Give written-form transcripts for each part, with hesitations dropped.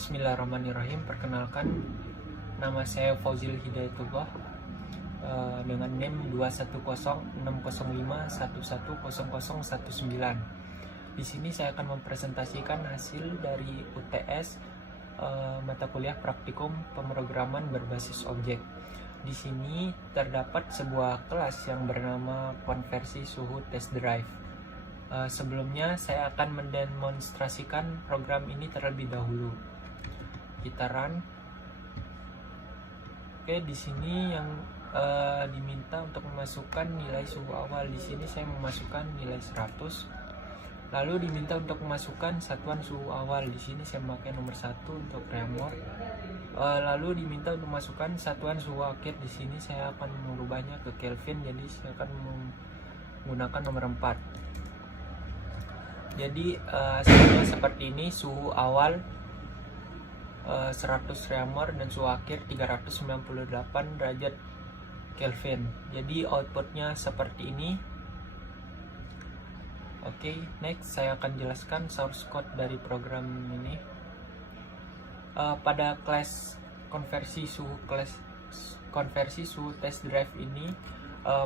Bismillahirrahmanirrahim. Perkenalkan, nama saya Fauzil Hidayatullah dengan NIM 2106051100019. Di sini saya akan mempresentasikan hasil dari UTS mata kuliah praktikum pemrograman berbasis objek. Di sini terdapat sebuah kelas yang bernama konversi suhu test drive. Sebelumnya saya akan mendemonstrasikan program ini terlebih dahulu. Kita run. Oke, di sini yang diminta untuk memasukkan nilai suhu awal. Di sini saya memasukkan nilai 100. Lalu diminta untuk memasukkan satuan suhu awal. Di sini saya memakai nomor 1 untuk reaumur. Lalu diminta untuk memasukkan satuan suhu akhir. Di sini saya akan merubahnya ke Kelvin, jadi saya akan menggunakan nomor 4. Jadi hasilnya seperti ini: suhu awal 100 reaumur dan suhu akhir 398 derajat Kelvin. Jadi outputnya seperti ini. Oke, next saya akan jelaskan source code dari program ini. Pada kelas konversi suhu test drive ini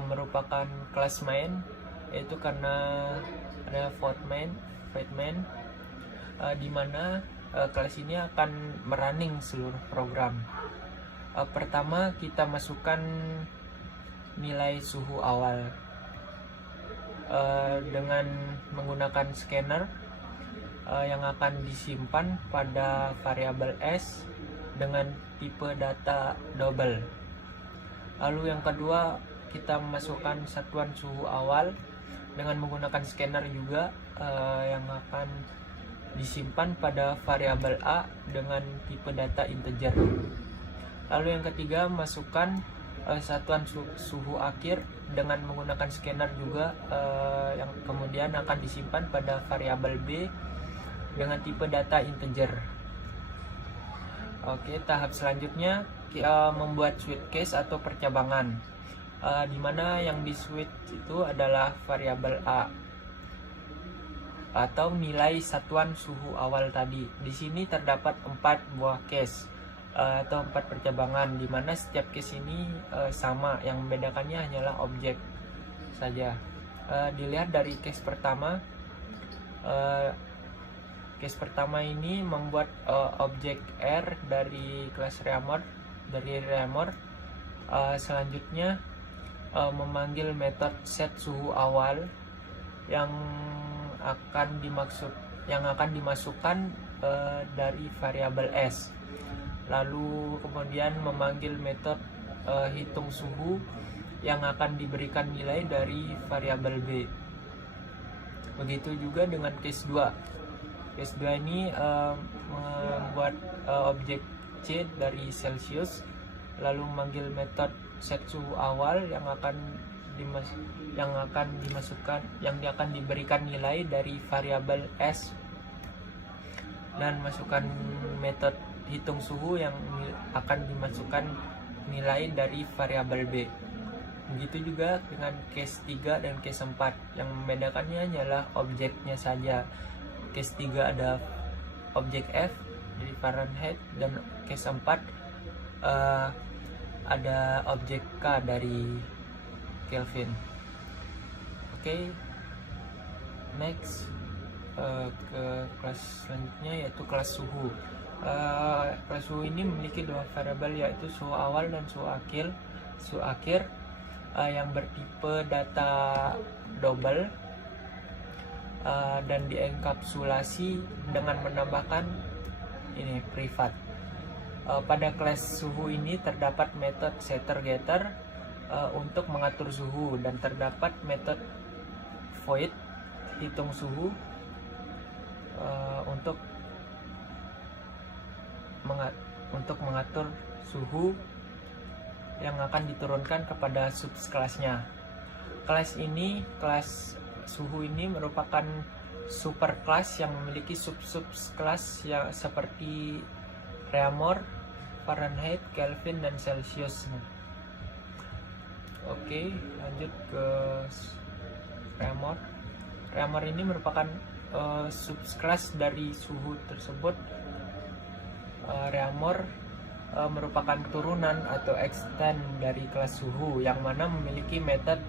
merupakan kelas main, yaitu karena ada void main, di mana kelas ini akan merunning seluruh program. Pertama kita masukkan nilai suhu awal dengan menggunakan scanner yang akan disimpan pada variabel S dengan tipe data double. Lalu yang kedua, kita masukkan satuan suhu awal dengan menggunakan scanner juga yang akan disimpan pada variabel A dengan tipe data integer. Lalu yang ketiga, masukkan satuan suhu akhir dengan menggunakan scanner juga yang kemudian akan disimpan pada variabel B dengan tipe data integer. Oke, tahap selanjutnya kita membuat switch case atau percabangan, di mana yang di switch itu adalah variabel A atau nilai satuan suhu awal tadi. Di sini terdapat 4 buah case atau 4 percabangan, di mana setiap case ini sama, yang membedakannya hanyalah objek saja. Dilihat dari case pertama. Case pertama ini membuat objek R dari kelas reaumur, selanjutnya memanggil metode set suhu awal yang akan dimasukkan dari variabel S. Lalu kemudian memanggil metode hitung suhu yang akan diberikan nilai dari variabel B. Begitu juga dengan case 2. Case 2 ini membuat objek C dari Celsius, lalu memanggil metode set suhu awal yang akan diberikan nilai dari variabel S, dan masukkan metode hitung suhu yang akan dimasukkan nilai dari variabel B. Begitu juga dengan case 3 dan case 4. Yang membedakannya hanyalah objeknya saja. Case 3 ada objek F dari Fahrenheit, dan case 4 ada objek K dari Kelvin. Oke, next ke kelas selanjutnya, yaitu kelas suhu. Kelas suhu ini memiliki 2 variabel, yaitu suhu awal dan suhu akhir. Suhu akhir yang bertipe data double dan dienkapsulasi dengan menambahkan ini privat. Pada kelas suhu ini terdapat metode setter-getter untuk mengatur suhu, dan terdapat metode void hitung suhu untuk mengatur suhu yang akan diturunkan kepada subkelasnya. Kelas suhu ini merupakan superclass yang memiliki sub-subkelas yang seperti reaumur, Fahrenheit, Kelvin, dan Celsius. Oke, lanjut ke reaumur. Reaumur ini merupakan subkelas dari suhu tersebut reamor merupakan turunan atau extend dari kelas suhu yang mana memiliki method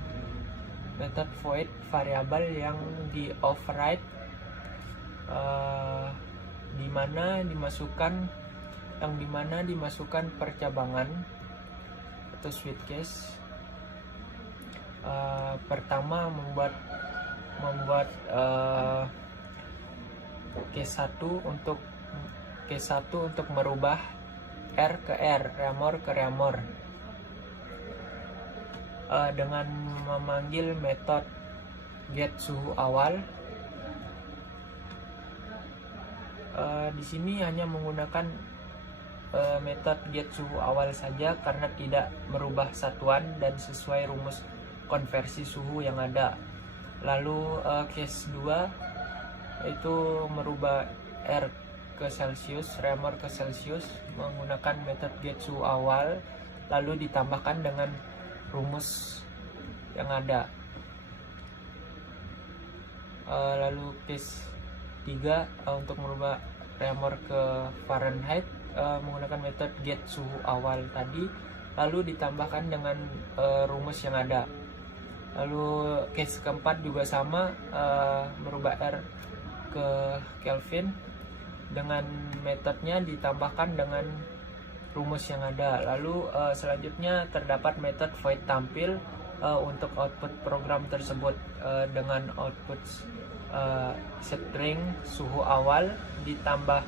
void variabel yang di override, dimana dimasukkan percabangan atau switch case. Pertama membuat case 1 untuk merubah R ke R, reamor ke reamor, dengan memanggil metode get suhu awal. Di sini hanya menggunakan metode get suhu awal saja karena tidak merubah satuan dan sesuai rumus konversi suhu yang ada. Lalu case 2 itu merubah R ke Celsius, reamor ke Celsius menggunakan metode get suhu awal lalu ditambahkan dengan rumus yang ada. Lalu case 3 untuk merubah reamor ke Fahrenheit menggunakan metode get suhu awal tadi lalu ditambahkan dengan rumus yang ada. Lalu case keempat juga sama, merubah R ke Kelvin dengan metodenya ditambahkan dengan rumus yang ada. Lalu selanjutnya terdapat metode void tampil untuk output program tersebut dengan output string suhu awal ditambah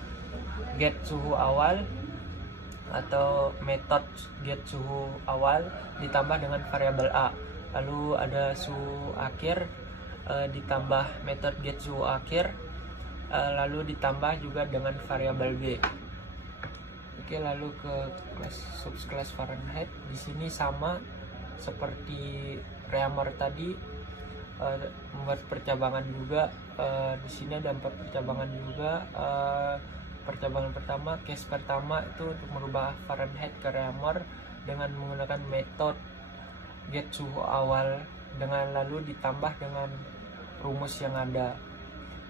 get suhu awal atau metode get suhu awal ditambah dengan variabel A. Lalu ada suhu akhir ditambah metode get suhu akhir, lalu ditambah juga dengan variabel B. Oke, lalu ke subclass Fahrenheit. Di sini sama seperti reamor tadi, membuat percabangan juga. Di sini ada 4 percabangan juga. Percabangan pertama, case pertama itu untuk merubah Fahrenheit ke reamor dengan menggunakan metode get suhu awal dengan lalu ditambah dengan rumus yang ada.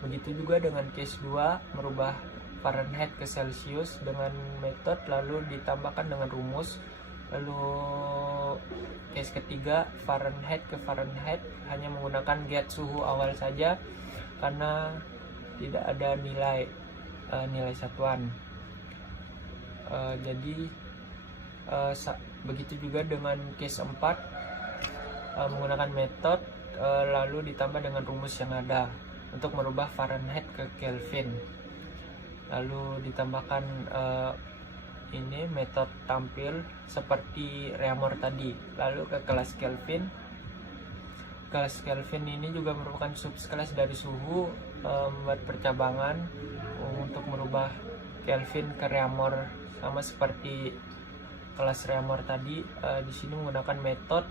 Begitu juga dengan case 2 merubah Fahrenheit ke Celsius dengan metode lalu ditambahkan dengan rumus. Lalu case ketiga Fahrenheit ke Fahrenheit hanya menggunakan get suhu awal saja karena tidak ada nilai satuan. Jadi begitu juga dengan case 4 menggunakan metode lalu ditambah dengan rumus yang ada untuk merubah Fahrenheit ke Kelvin. Lalu ditambahkan ini metode tampil seperti reamor tadi. Lalu ke kelas Kelvin. Kelas Kelvin ini juga merupakan subkelas dari suhu, membuat percabangan untuk merubah Kelvin ke reamor sama seperti kelas reamor tadi. Di sini menggunakan metode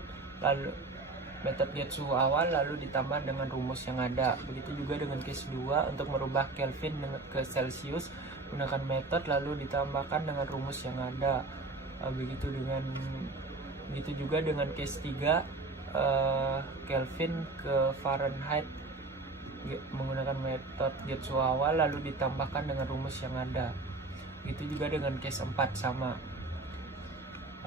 get suhu awal lalu ditambah dengan rumus yang ada. Begitu juga dengan case 2 untuk merubah Kelvin ke Celsius menggunakan metode lalu ditambahkan dengan rumus yang ada. Begitu juga dengan case 3 Kelvin ke Fahrenheit menggunakan metode get suhu awal lalu ditambahkan dengan rumus yang ada. Begitu juga dengan case 4 sama.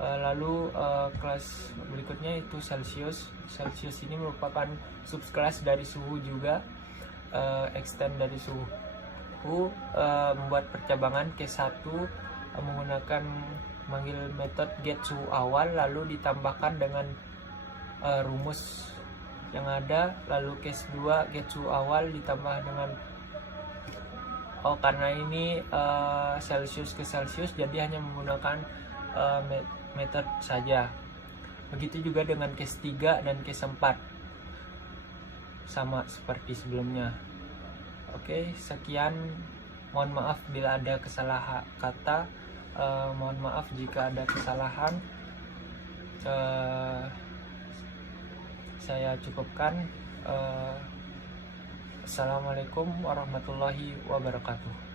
Lalu kelas berikutnya itu Celsius. Celsius ini merupakan subkelas dari suhu juga, extend dari suhu. Membuat percabangan case 1 menggunakan manggil metode get suhu awal lalu ditambahkan dengan rumus yang ada. Lalu case 2 get suhu awal ditambah dengan karena ini Celsius ke Celsius jadi hanya menggunakan metode saja. Begitu juga dengan case 3 dan case 4 sama seperti sebelumnya. Oke, sekian. Mohon maaf bila ada kesalahan kata, mohon maaf jika ada kesalahan. Saya cukupkan. Assalamualaikum warahmatullahi wabarakatuh.